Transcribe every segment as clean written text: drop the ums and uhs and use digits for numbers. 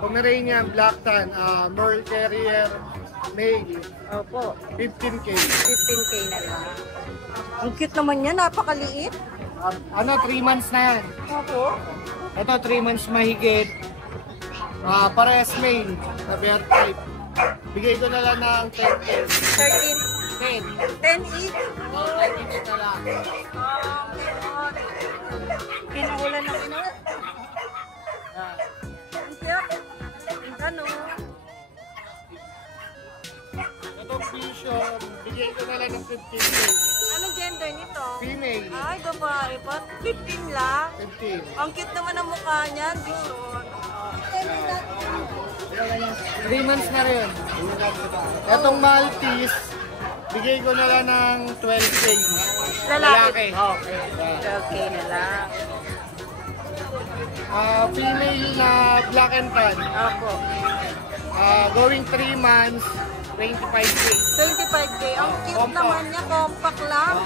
Pomeranian Black Tan, Merle Terrier, male. Opo. 15K. 15K na lang. Ang cute naman niya, napakaliit. 3 months na yan. Opo. Ito, 3 months mahigit. Parehas male, na bear type. Bigay ko na lang ng 10K. 13. 10. 10 each. 10 each na lang. Pinaulan na pinulat. Ang cute. Ang gano. Ito, Fusion. Bigay ko na lang ng 15K. Anong gender nito? Female. Ay, babae pa. 15 lang. 15. Ang cute naman ang mukha niya. Vision. 3 months na rin. Itong Maltese, bigay ko na lang ng 12K. Lalaki. Okay. Okay na lang. Female na Black and Tan. Opo. Going 3 months, 25K. 25K. Ang cute Compact. naman niya. Compact lang.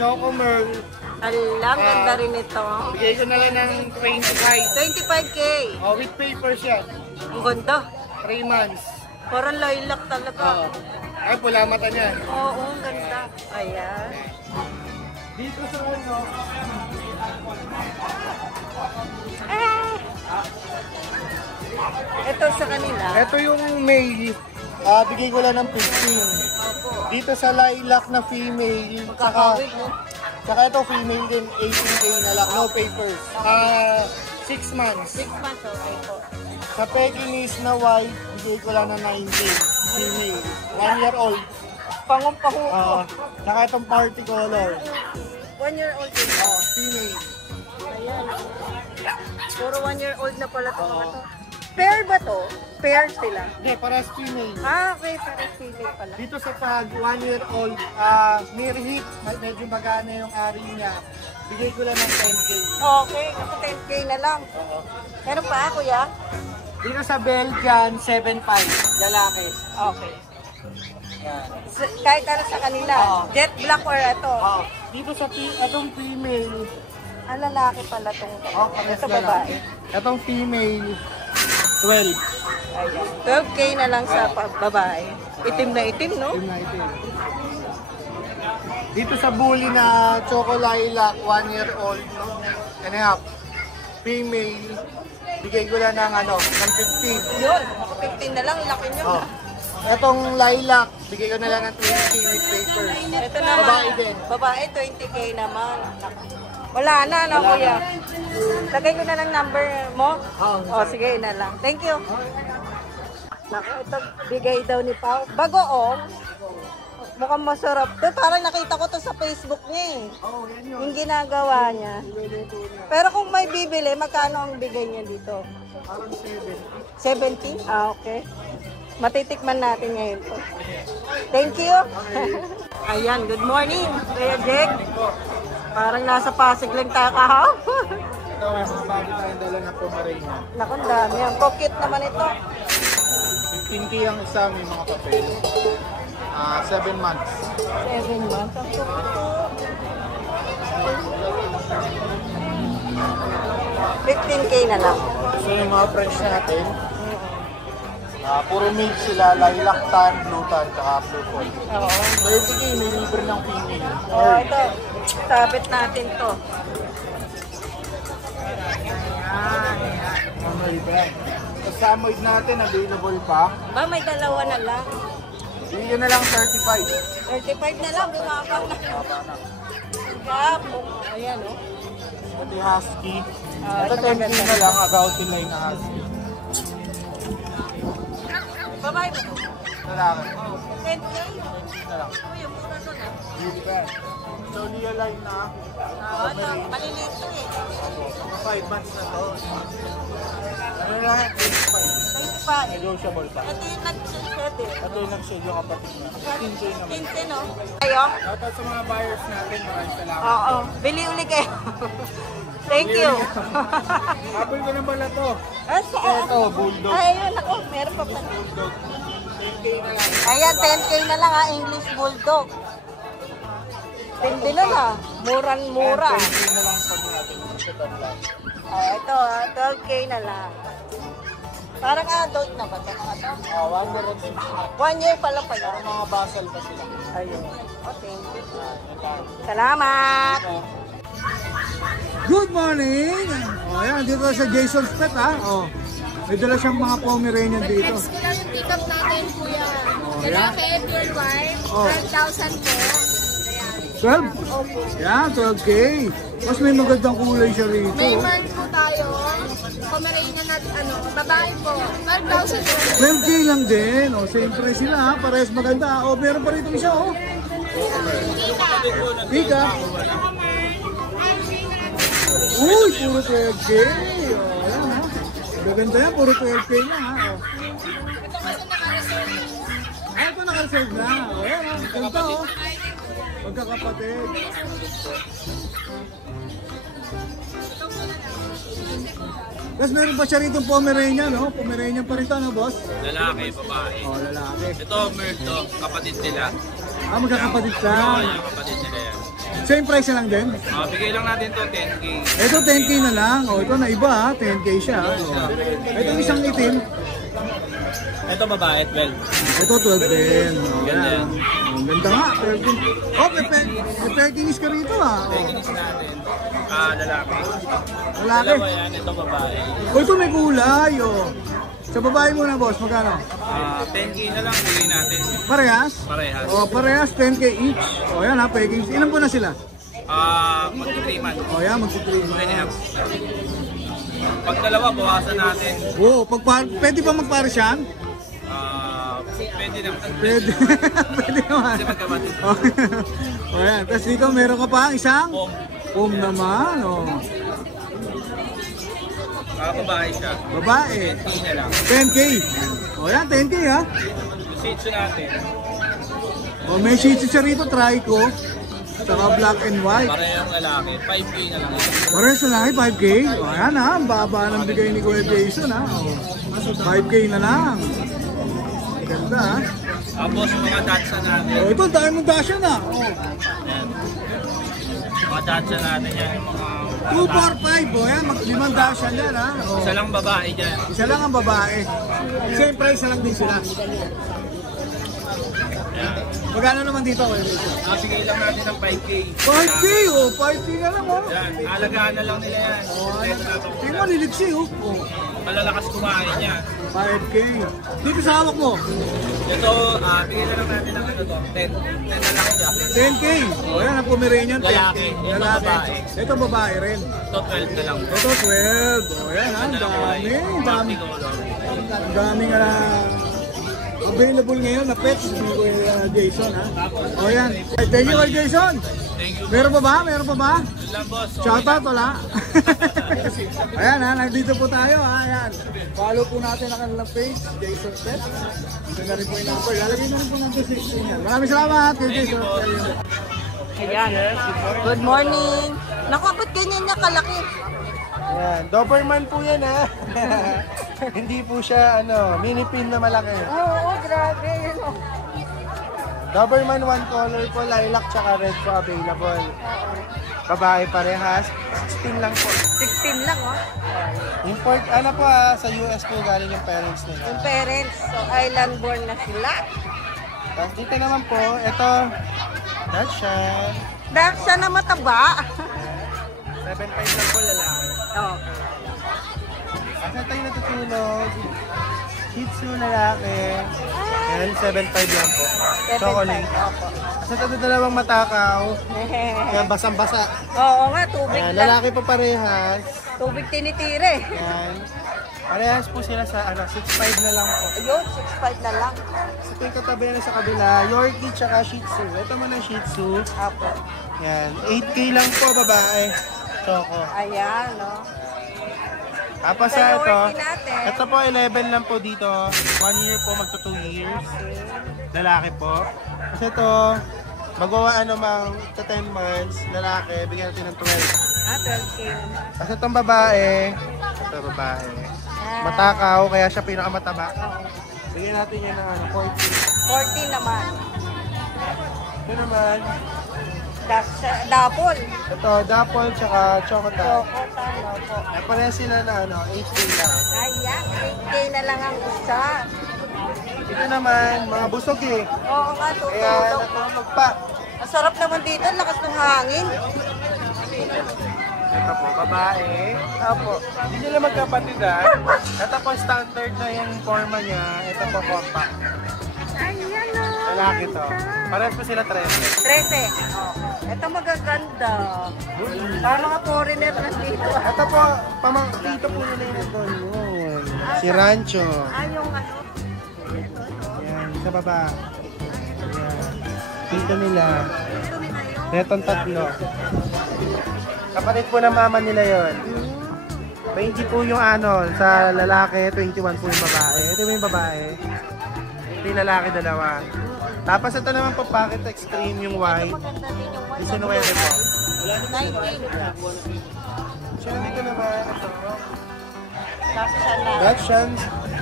Choco Merle, Alam, ganda rin ito. bigay ko na lang ng 25. 25K. With papers yan. Ang ganda. 3 months. Parang lilac talaga. Ay, pula mata niyan. Oo, ang ganda. Ayan. Dito sa ano, Ito sa kanila. ito yung male, bigay ko lang ng 15. Opo. Dito sa lilac na female, Magkakawig, no? Tsaka ito female din, 18K na lang, no papers. 6 months. 6 months, okay po. Sa Pekingese na white, bigay ko lang ng 9K. Female. 1 year old. Pangong-pango po. Tsaka itong party color. 1 year old din. Female. Ayan. Puro 1 year old na pala ito mga to. Pair ba to? Pair sila. Hindi, paras female. Okay. Para female pala. Dito sa tag, 1 year old, near hip, medyo magana yung ari niya. Bigay ko lang ng 10K. Okay, kasi 10K na lang. Meron pa, kuya? Dito sa Belgian, 7.5, lalaki. Okay. Kahit ano sa kanila. Jet black or ito? Dito sa itong female, Lalaki pala itong pares ito na lang. babae. Itong female, 12. Ayan. 12K na lang sa babae. Itim na itim, no? Yun na ito. Dito sa bully na Choco Lilac, 1 year old, and a half, female, bigay ko lang ng ng 15. Yun, 15 na lang, laki nyo. Itong lilac, bigay ko na lang ng 20K with papers. Ito naman, Babae din. Babae, 20K naman. Wala na, kuya? Lagay ko na lang number mo? Sige na lang. Thank you. Naku, ito, bigay daw ni Pao. Bagoong. Mukhang masarap. Parang nakita ko to sa Facebook niya eh. Yan yun. Yung ginagawa niya. Pero kung may bibili, magkano ang bigay niya dito? Parang 70? 7. Okay. Matitikman natin ngayon to. Thank you. Ayan, good morning, Kuya Jake. Parang nasa Pasig lang tayo kahapon. Ito, mas bago tayong dala na Pomeranian. Naku, ang dami. Ang cute naman ito. 15K ang isa, may mga papel. 7 months. 7 months. Ang cute ito. 15K na lang. So yung mga French natin, puro milk sila, lilac tan, blue tan, tsaka blue fall. Oo. 30K, may libre ng female. Ito. Sabit natin to. Sa Samoyed natin, available pa. Ba, may dalawa na lang. Bigyan na lang 35. 35 na lang. Bumabaw na. Gap. Ayan, oh. Ito yung husky. Ito 10K na lang, agoutin line na husky. Babae ba ito? Lalaki. 10K? Na lang. Uy, ang mura nun ah. Libre. So, Lia line na. Ito, maliliit to eh. 5 months na to. Ano na? 25. 25. Negotiable pa. Ito yung nag-shed eh. Ito yung nag-shade yung kapatid niya. 15K naman. 15, no? Ayo? Shoutout sa mga buyers natin. Maraming salamat. Oo. Bili uli kayo. Thank you. Habol ko na pala to. Ito, bulldog. Ay, ayun ako. Meron pa pala. Bulldog. 10K na lang. Ayan, 10K na lang ha. English Bulldog. Tindi na na. Murang-mura. 10K na lang pag natin. Ito lang. Oh, ito, 12K na lang. Parang adult na ba ito? 1 year old. 1 year pala pala. Mga basal pa sila. Ayun. Okay. Salamat! Good morning! O yan, dito sa Jason's Pet ha. O, may dala siyang mga Pomeranian dito. Next ko lang yung pick-up natin, kuya. Oh, Lalaki, pure white, Oh. 12,000 po. 12? Yan, 12K. Mas may magandang kulay siya rito. May mark po tayo. Pomeranian natin, babae po. 12,000 po. 12K lang din. O, same price sila ha. Parehas maganda. O, meron pa rito isa o. Tika. Uy, puro 12K. O, ayan ha. Maganda yan, puro 12K na ha. O. Ito naka-reserve na. O, ayan ha. Ganda o. Magkakapatid. Tapos meron pa siya rito Pomeranian, no? Pomeranian pa rin ito, no, boss? Lalaki, babae. Oh, lalaki. Ito, Merl to, kapatid nila. Ah, magkakapatid siya. Oo, yung kapatid nila yan. Same price na lang din? Bigay lang natin to 10K. Ito 10K na lang. Oh, ito na iba ha, 10K siya. Oh. Ito isang itim. Ito, babae, 12. Ito 12 din. Oh, Ganda yan. yan. Oh, ganda nga, 12 din. Oh, may pekinis ka rito ha. Oh. Tekinis natin. Lalaki. Lalaki. Dalawa yan, ito babae. Oh, ito may kulay. Oh. Sa babae muna, boss, magkano? 10K na lang, bigay natin. Parehas? Parehas. Oh, parehas 10K each. Oh, yan ha, pekins. Ilan po na sila? Mag-3 months. Oh, yan, magsi-3 2 and a half. Pag dalawa, bawasan natin. Oo, pwede ba magpares yan? Pwede naman. Pwede. Pwede naman. Kasi magkapatid. Okay. O yan, tapos dito meron ka pa isang? Pom. Pom naman, oh. Babae siya. Babae. 10K na lang. 10K. O yan, 10K ha. Yung Shih Tzu natin, O may shih tzu siya rito, trico. Saka black and white. parehong lalaki, 5K na lang. Pares na lang, 5K. O yan ha, ang baba ng bigay ni Kuya Jason ha. O, 5K na lang. Ganda ha. Tapos mga Datsa natin. O ito, dahil mong dasya na. O, Yan. Mga Datsa natin yan. Yung mga 2, 4, 5. O yan, limang dasya yan ha. O. isa lang babae dyan. Isa lang ang babae. Same price na lang din sila. Yan. Magkano naman dito? Bigay lang natin ng 5K. 5K oh, 5K na lang oh. Yan. Alagaan na lang nila yan. Kompleto na itong Tingnan mo, niliksi oh. malalakas kumain yan. 5K. Dito sa hawak mo, Ito, bigay na lang natin ng ano to. 10. 10 na lang siya. 10K. O yan, ang Pomeranian, 10K. Lalaki. Ito babae. Ito babae rin. Ito 12 na lang. Ito 12. O yan, ang dami. Dami. Ang dami nga na available ngayon na pets ni Kuya Jason ha. O yan. Thank you Kuya Jason. Thank you. Meron pa ba? Meron pa ba? Yun lang, boss. Shoutout wala. Ayan ha, nandito po tayo ha. Ayan. Follow po natin ang kanilang page, Jason Pet. Ito na rin po yung number. Lalagay na rin po natin sa screen yan. Maraming salamat kay Jason. Ayan. Good morning. Naku, ba't ganyan niya kalaki? Yan, Doberman po yan ha. Hindi po siya mini pin na malaki. Oo, grabe. Yun, oh. Doberman one color po, lilac tsaka red po available. Babae parehas, 16 lang po. 16 lang, oh. Import, po sa US po galing yung parents nila. Yung parents, so island born na sila. Tapos dito naman po, ito, that's siya. Dahil siya na mataba. 7.5 lang po lalaki. Okay. Asa tayo natutulog? Shih Tzu lalaki. Yan, 7.5 lang po. Chocolate. 7.5, opo. Asa tayo dalawang matakaw. Yan, basang-basa. Oo nga, tubig Ayan, lang. lalaki pa parehas. Tubig tinitire. Yan. Parehas po sila sa 6.5 na lang po. Ayun, 6.5 na lang. Ito yung katabi na sa kabila, Yorkie tsaka Shih Tzu. Ito man ang Shih Tzu. Apo. Yan, 8K lang po babae. Choco. Ayan, no. Tapos Sa ito, Yorkie natin. ito po 11 lang po dito. 1 year po, magto 2 years. Lalaki po. Kasi ito, magawa mang sa 10 months, lalaki, bigyan natin ng 12. 12K naman. Kasi itong babae, ito babae. Matakaw, kaya siya pinakamataba. Bigyan natin yan ng 40. 40 naman. Ito naman, Double. Ito, dapol tsaka chocolate. Chocolate, ano po. Pareha sila na 8K lang. Ayan, 8K na lang ang isa. Ito naman, mga busog eh. Oo nga, Kaya tutulog. natulog pa. Ang sarap naman dito, ang lakas ng hangin. Ito po, babae. Opo. Hindi nila magkapatid ah. Ito po, standard na yung forma niya. Ito po, compact. Ayan o. Lalaki to. Parehas po sila 13. 13. Ito magaganda. Paano ka foreigner nandito? Ito po, dito po nila yung ito. Yun. Si Rancho. Yung ano? Yan, sa baba. Yan. Dito nila. Retong tatlo. Kapatid po ng mama nila yon. 20 po yung ano, sa lalaki, 21 po yung babae. Ito yung babae. Ito yung lalaki, dalawa. Tapos ito naman po, Pocket Extreme yung white. Maganda din yung one. 19 po. 19. Siya dito naman, ito. Tapos ang lahat. Russian,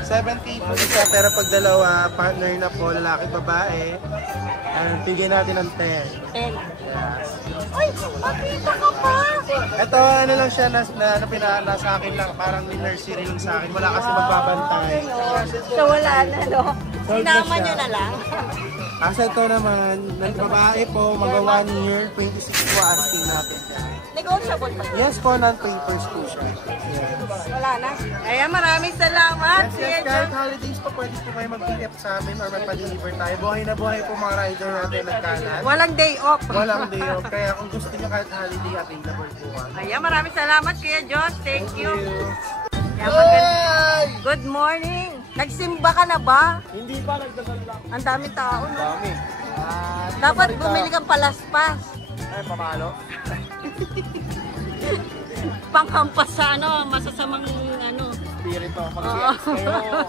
70 po isa, pero pag dalawa, partner na po, lalaki, babae. Tigyan natin ng 10. 10. Ay, makita ka pa! Ito, ano lang siya, nasa akin lang, parang nursery lang sa akin. Wala kasi magbabantay. So wala na, no? Sold na Sinama siya. nyo na lang. Kasi ito naman, ng babae po, mag 1 year, 26 po asking natin. Negotiable pa. Yes po, non-papers po siya. Yes. Wala na. Ayan, maraming salamat. Yes, kahit holidays pa, pwede po kayo mag-pick up sa amin or magpa-deliver tayo. Buhay na buhay po mga rider natin nagkanan. Walang day off. Walang day off, kaya kung gusto niyo kahit holiday, available po kami. Ayan, maraming salamat, Kuya John. Thank you. Ayan, maganda. Good morning. Nagsimba ka na ba? Hindi pa, nagdasal lang. Ang daming tao, no? Dami. Dapat bumili kang palaspas. Ay, pamalo. Panghampas sa ano, masasamang ano. Spirito, mag-CX kayo.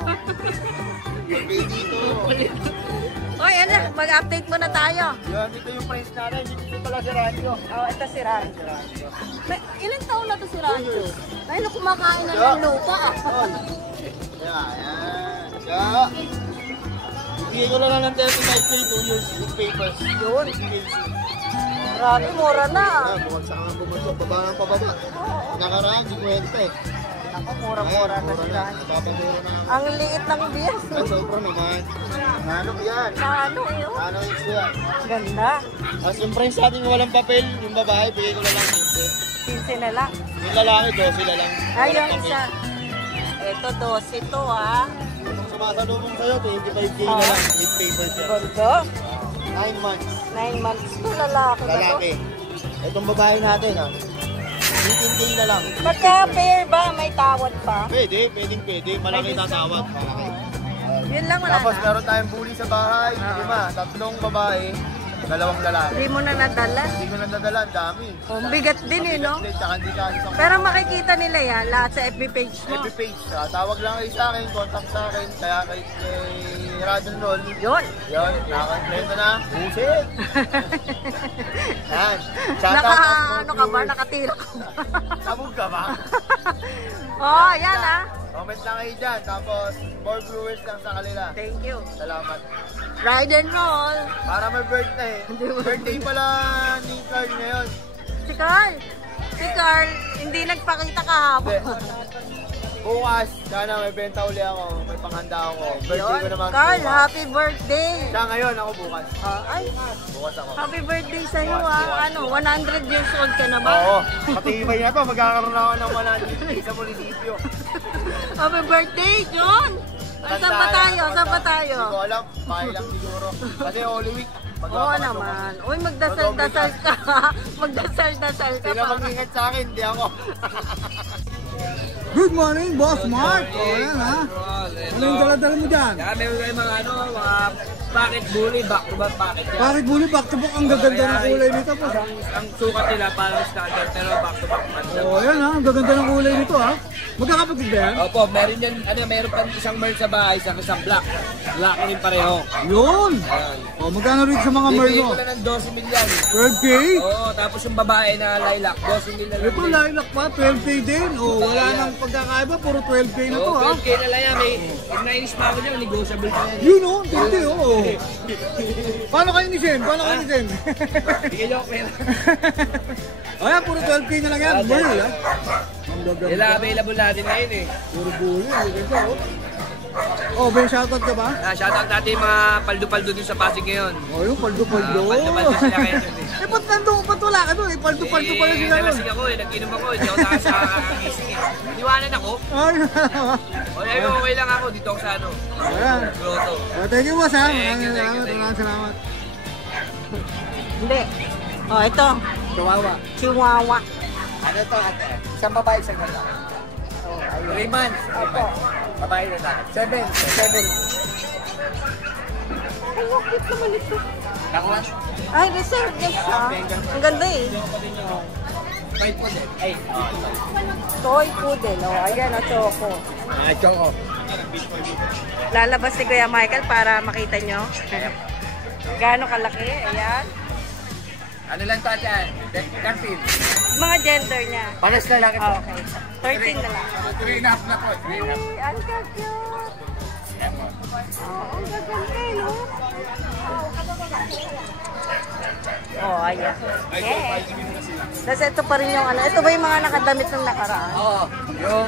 Oy, ano, mag-update muna tayo. Yan, ito yung price natin. Dito pala si Radio. Oh, ito si Rancho. Ilang taon na to si Rancho? Dahil na kumakain na ng lupa. Yan. Bigay ko lang ng 35K, 2 years with papers. Yun. Grabe, mura na. Bumagsak ang bumagsak, baba ng pababa. Nakaraan, 50 eh. Ako, mura-mura na si Rancho. Napapamura na. Ang liit ng bias. Ay, sobra naman. Ano yan? Ano yun? Ano yung yan? Ganda. As yung price sa ating walang papel, yung babae, bigay ko na lang 15 na lang. 15. Yung lalaki, 12 na lang. Ay, yung isa. Ito, 12 to ah. Kung sumasalubong sa'yo, 25K na lang with papers yan. Ganda. 9 months. 9 months to lalaki ba to? Lalaki. Itong babae natin, ha? 18K na lang. Pagka pair ba, may tawad pa? Pwede, pwede. Malaki tatawad. Malaki. Yun lang, wala Tapos na. meron tayong bully sa bahay. 5, 3 babae, 2 lalaki. Hindi mo na nadala. Hindi ko lang nadala, ang dami. Oh, bigat din eh, no? Tsaka hindi ka isang Pero makikita nila yan, lahat sa FB page mo. FB page. Tawag lang kayo sa akin, contact sa akin. Kaya kay Radon Roll. Yun. Yun, nakakempleto na. Busit! Yan. Naka, ano ka ba? Nakatira ka ba? Sabog ka ba? Oh, yan ah. Comment lang kayo dyan. Tapos, more viewers lang sa kanila. Thank you. Salamat. Ride and roll. Para may birthday. Birthday pala ni Carl ngayon. Si Carl, hindi nagpakita kahapon. Bukas, sana may benta uli ako. May panghanda ako. Birthday ko naman. Carl, bukas. happy birthday. Siya ngayon, ako bukas. Ay, Bukas ako. happy birthday sa'yo ah. Ano, 100 years old ka na ba? Oo. Matibay na to. Magkakaroon ako ng 100 sa munisipyo. Happy birthday, John! Ay, saan ba tayo? Saan ba tayo? Hindi ko alam. Bahay lang siguro. Kasi Holy Week. Oo naman. Uy, magdasal-dasal ka. Magdasal-dasal ka Sila pa. mag-ingat sa akin, hindi ako. Good morning, Boss Mark. O, yan ha. Ano yung dala-dala mo dyan? Kaya meron tayong mga mga pocket bully, back to back pocket yan. Bakit bully back to back? Ang gaganda ng kulay nito, Boss. Ang sukat nila parang standard pero back to back. O, yan ha. Ang gaganda ng kulay nito ha. Magkakapatid ba yan? Opo, meron yan, meron pa isang merl sa bahay, isang black. Lalaki rin pareho. Yun! O, magkano rin sa mga merl Bibigyan mo? ko lang ng 12 million. 12K? Oo, tapos yung babae na lilac, 12 million. Ito, lilac pa, 12K din. O, wala nang pagkakaiba, puro 12K na to, ha? 12K na lang yan, pag nainis pa ako dyan, negotiable pa yan. Yun, o, hindi, o. Paano kayo ni Sen? Paano kayo ni Sen? Bigyan nyo ako pera. Ayan, puro 12K na lang yan. Merl, ha? Ang gaganda. Sila available natin ngayon eh. Puro bully, ang ganda, o. Oh, may shoutout ka ba? Shoutout natin yung mga paldo-paldo dun sa Pasig ngayon. Oh, yung paldo-paldo. Paldo-paldo sila kayo dun eh. Eh, ba't nandun? Ba't wala ka doon? Eh, paldo-paldo pala sila doon. Nalasing ako eh, nag-inom ako, hindi ako nakagising eh. Iniwanan ako. Ay, O ayun, okay lang ako, dito ako sa ano. ayan. Grotto. Oh, thank you, boss, ha? Thank you, Maraming salamat. Hindi. Oh, ito. Kawawa. Chihuahua. Ano to ate? Isang babae, isang lalaki. 3 months. Opo. Babae na lalaki. 7. Ay, cute naman ito. Nakuha? Ay, reserve niya siya. Ang ganda eh. 5 po din. Ay, Toy poodle. Oh, ayan, o, choco. choco. Lalabas si Kuya Michael para makita nyo. Gaano kalaki. Ayan. Ano lang to ate? Garfield. Mga gender niya. Panas na lang ito. Okay. 13 na lang. 3 and a half na po. 3 and a half. Ay, ang cute. Oh, ang gaganda eh, no? Oh, ayan. Okay. Tapos ito pa rin yung ano. Ito ba yung mga nakadamit ng nakaraan? Oo.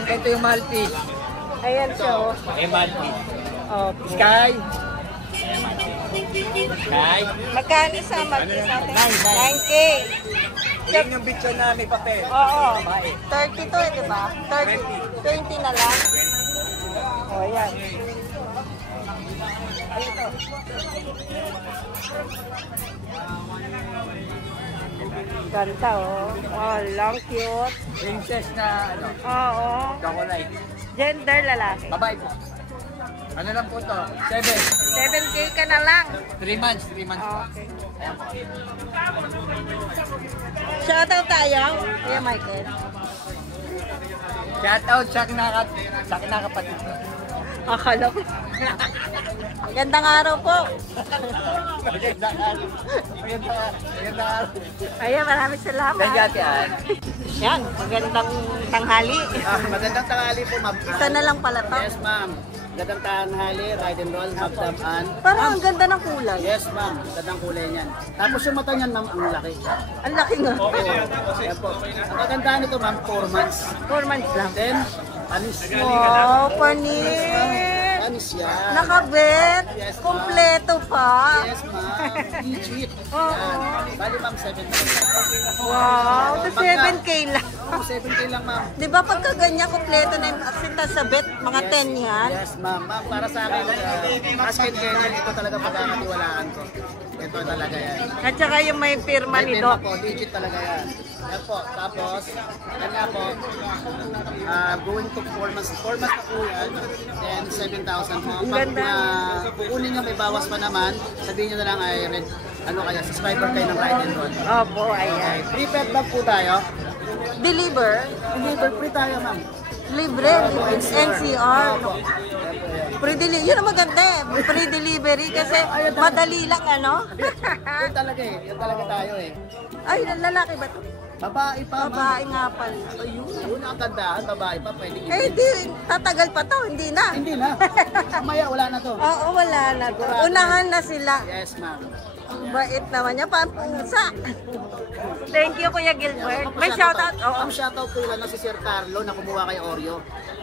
Ito yung Maltese. Ayan siya, oh. Maltese. Oh, Sky. Sky. magkano sa Maltese natin? 9K. Yan yung picture na may papel. Oo. 30 to eh, di ba? 20 na lang. Oh, ayan. Ayun to. Ganda, oh. Oh, long cute. Princess na ano, Oo. chocolate. Gender lalaki. Babae po. Ano lang po to? 7. 7K ka na lang. 3 months. 3 months po. Okay. Ayan po. Shoutout tayo. Kuya Michael. Shout out sa kinakapatid ko. Akala ko. Magandang araw po. Magandang araw. Ayan, maraming salamat. Thank you, Ate Ann. Yan, magandang tanghali. Magandang tanghali po, ma'am. Isa na lang pala to. Yes, ma'am. Magandang tanghali, ride and roll, Magdam Ann. Parang ang ganda ng kulay. Yes, ma'am. Magandang kulay niyan. Tapos yung mata niyan, ma'am, ang laki. Ang laki nga. Ayan po. Ang kagandahan nito, ma'am, 4 months. 4 months lang. Then, panis. Wow, panis. Panis yan. Nakabet. Kompleto pa. Yes, ma'am. Legit. Oo. Yan. Bali, ma'am, 7,000. Wow, to 7K lang. Oh, 7K lang, ma'am. Di ba pagka ganyan, kompleto na yung asinta sa bet, mga 10 yan? Yes, ma'am. Ma'am, para sa akin, basket Kenyan, ito talaga pagkakatiwalaan ko. Ito talaga yan. At saka yung may pirma ni May Doc. po, legit talaga yan. Yan po. Tapos, yan nga po, going to 4 months. 4 months na po yan. Then, 7,000 po. Ang Pag ganda. kukunin nyo, may bawas pa naman, sabihin nyo na lang ay red, ano kaya, subscriber kayo ng Ride and Roll. Opo, ayan. Free pet bag po tayo. Deliver? Deliver free tayo, ma'am. Libre. It's NCR. Pre-delivery. Yun ang maganda eh. Pre-delivery kasi madali lang ano. Yun talaga eh. Yun talaga tayo eh. Ay, lalaki ba ito? Babae pa, ma'am. Babae nga pala. Ayun, yun ang gandaan. Babae pa, pwede Eh, di, tatagal pa to. Hindi na. Hindi na. Mamaya, wala na to. Oo, wala na. Unahan na sila. Yes, ma'am. Ang bait naman niya. Pampusa. Thank you, Kuya Gilbert. May shoutout. Oo. Ang shoutout ko lang na si Sir Carlo na kumuha kay Oreo.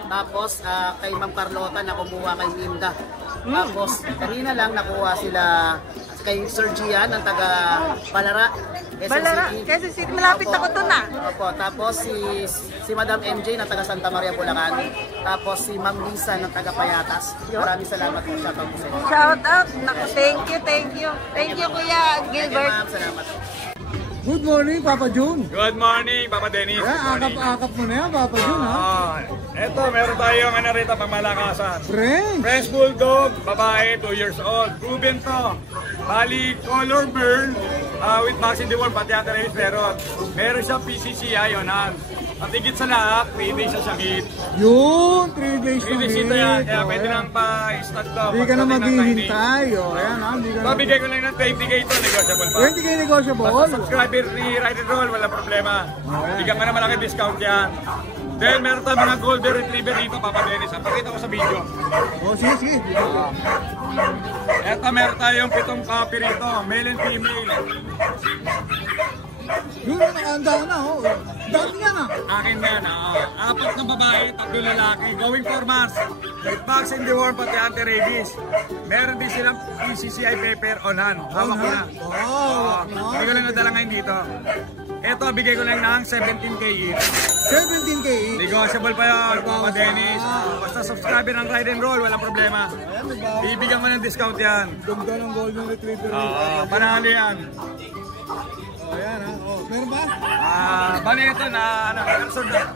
Tapos kay Ma'am Carlota na kumuha kay Linda. Tapos kanina lang nakuha sila kay Sir Gian ng taga Balara. Balara, Quezon City. Malapit ako doon na. Opo, tapos si Madam MJ ng taga Santa Maria, Bulacan. Tapos si Ma'am Lisa ng taga Payatas. Maraming salamat po. Shoutout po sa inyo. Shoutout. Naku, thank you, thank you. Thank you, Kuya Gilbert. Ma'am, salamat. Good morning, Papa Jun. Good morning, Papa Dennis. Yan, akap-akap mo na yan, Papa Jun, ha? Eto, meron tayong ano rito pang malakasan. Friend. French Bulldog, babae, 2 years old. Proven to. Bali, color burn with vaccine deworm, pati ang rabies meron. Meron siyang PCCI on hand. At higit sa lahat, 3 days sa sakit. Yun, 3 days 3 days ito yan, kaya pwede nang pa-start to. Hindi ka na maghihintay. O, ayan ha. So, bigay ko lang ng 20k ito, negotiable pa. 20k negotiable. Basta subscriber ni Ride and Roll, wala problema. Bigyan ka na malaki discount yan. Then, meron tayong mga golden retriever dito, Papa Dennis. Ang pakita ko sa video. O, sige, sige. Eto, meron tayong 7 copy rito, male and female. Yun, nakahanda na, oh. Dami yan, ah. Akin na yan, 4 na babae, 3 lalaki. Going 4 months. With vaccine deworm pati anti-rabies. Meron din silang PCCI paper on hand. Hawak ko na. Hindi ko lang nadala ngayon dito. Eto, bigay ko lang ng 17k each. 17k each. Negotiable pa yun, Papa Dennis. Basta subscriber ng Ride and Roll, walang problema. Bibigyan mo ng discount yan. Ganda ng golden retriever. Panalo yan. O, ayan, ha. O, meron ba? Bali ito na, Erson na.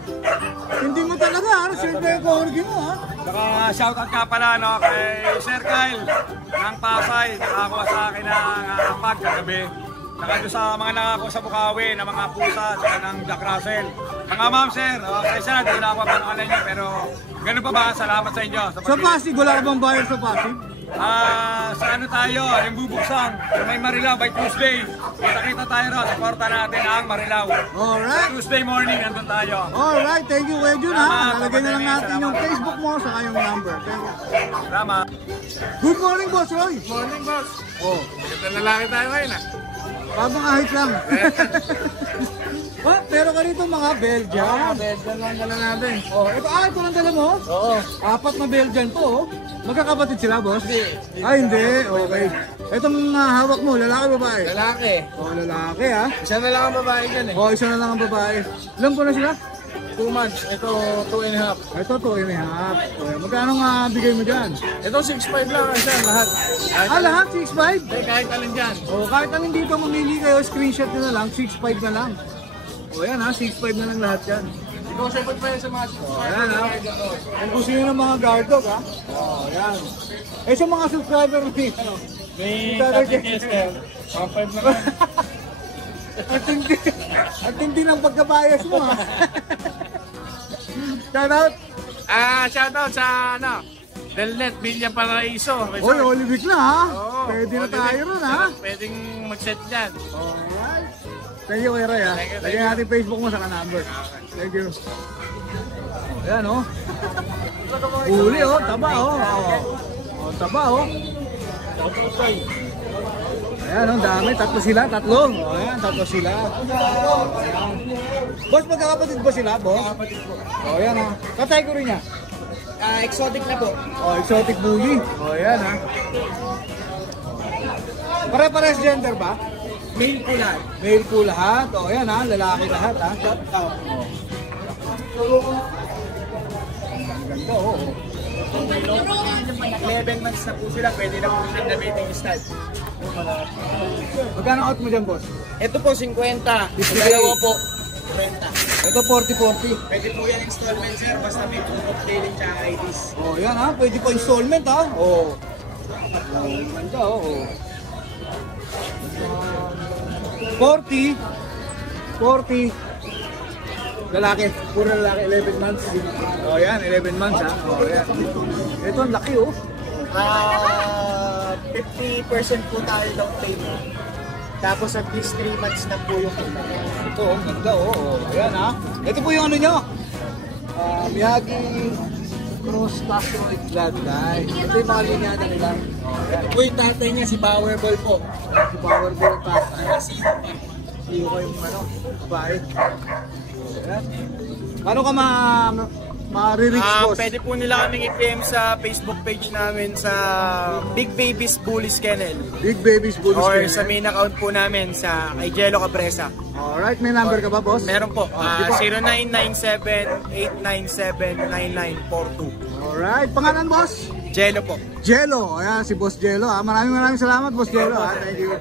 Hindi mo talaga, ha. Siyempre yung corgi mo, ha. Saka shoutout nga pala kay Sir Kyle ng Pasay. Nakakuha sa akin ng pag kagabi. Saka doon sa mga nakakuha sa Bukawi ng mga pusa, saka ng Jack Russell. Mga ma'am sir, isa na, di wala ako pangalan niyo, pero ganun pa ba? Salamat sa inyo. Sa Pasig, wala ka bang bayar sa Pasig? Sa ano tayo, yung bubuksan, may Marilao by Tuesday. Kita-kita tayo ron, supporta natin ang Marilao. Alright. Tuesday morning, andun tayo. Alright, thank you Kuya Jun, ha. Lalagay na lang natin yung Facebook mo sa kayong number. Thank you. Salamat. Good morning, Boss Roy. Morning, boss. Oh, Maganda lalaki tayo ngayon babang ahit lang. Pero ka rito mga Belgian. Belgian lang dala natin. Oh, ito lang dala mo? Oo. 4 na Belgian to, oh. Magkakapatid sila, boss? Hindi. Okay. Itong hawak mo, lalaki babae? Lalaki. Oh, lalaki, ha. Isa na lang ang babae dyan eh. Oh, isa na lang ang babae. Ilan po na sila? 2 months. Ito, 2.5. Ito, 2.5. Okay. Magkano nga bigay mo dyan? Ito, 6.5 lang kasi lahat. Lahat 6.5? Kahit alin dyan. Oh, kahit anong dito mamili kayo, screenshot nyo na lang, 6.5 na lang. O yan ha, 6.5 na lang lahat yan. Ikaw, sagot pa yan sa mga O yan ha. Kung gusto nyo ng mga guard dog ha. O yan. Eh sa mga subscriber ni, ano? May Tatay tatay Kester. Kester. 1.5 na lang. At hindi ng pagkabayas mo ha. Shout out. Shoutout sa Delnet, Villa Paraiso. Oy, Holy Week na ha. Oo, Pwede na Holy tayo Week. ron ha. Pwedeng mag-set dyan. Alright. Thank you, Kuya Roy ha. Thank you. Lagyan natin Facebook mo sa number. Thank you. Ayan oh. Huli oh, taba oh. Oh, taba oh. Ayan oh, dami. 3 sila, 3. Oh, ayan, 3 sila. Ayan. Boss, magkakapatid ba sila, boss? Magkakapatid po. Oh, ayan ha. Category niya? Exotic na po. Oh, exotic bully. Oh, ayan ha. Pare-pares gender ba? Male po lahat. Male po lahat. O, yan ha. Lalaki lahat ha. Ang ganda o. 11 months na po sila. Pwede na po silang gamitin yung stud. Magkano out mo dyan, boss? Ito po, 50. Dalawa po, 20. Ito, 40-40. Pwede po yan installment, sir. Basta may proof of tailing tsaka IDs. O, yan ha. Pwede pa installment ha. O. Ang ganda o. 40. Lalaki. Puro lalaki. 11 months. O, yan. 11 months ha. O, yan. Ito, ang laki oh. 50% po tayo down payment. Tapos at least 3 months na po yung payment. Ito, ang ganda oh. Ayan ha. Ito po yung ano nyo. Miyagi Cross Passion Bloodline. Ito yung mga linyada nila. Po yung tatay niya, si Powerball po. Si Powerball tatay. Sino pa? Iyo ko yung ano, babae. Ayan. Paano ka ma-reach boss? Pwede po nila kaming i-PM sa Facebook page namin sa Big Babies Bullies Kennel. Big Babies Bullies Or Kennel. sa main account po namin sa kay Jello Cabresa. Alright, may number ka ba boss? Meron po, Di ba? 0997-897-9942. Alright, pangalan boss? Jello po. Jello. Ayan, si Boss Jello ha. Maraming salamat Boss Jello ha. Thank you.